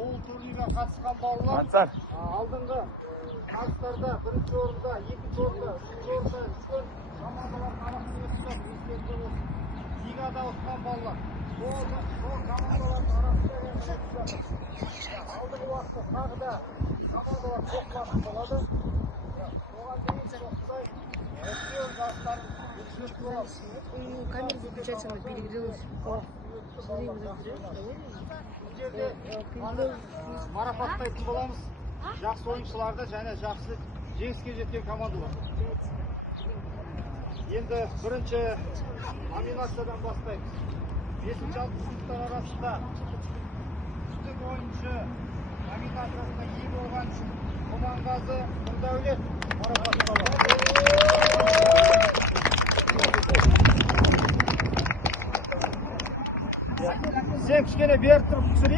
Ол турнирге қатысқан балалар алдыңғы жарыстарда бірінші орында, екінші орында, үшінші орында түскен командалар арасында өтіп естеріңізде болсын. Лигада ұтқан балалар. Сол командалардың арасында өтіп жатыр. Алдағы уақытта тағы да командалар топтасып болады. Оған дейін Құдай үлкен жастарын өткізіп болады. Камера выключается, она перегрелась. Марапаттайтын боламыз. Жақсы ойыншыларды және жақсы жеңіске жеткен командалар. Енді бірінші номинациядан бастаймыз. 5-6 сыныптар арасында үздік ойыншы номинациясына ие болған Құрманғазы Нұрдәулет марапатталады. Сен кішкене беріп тұрып түсір.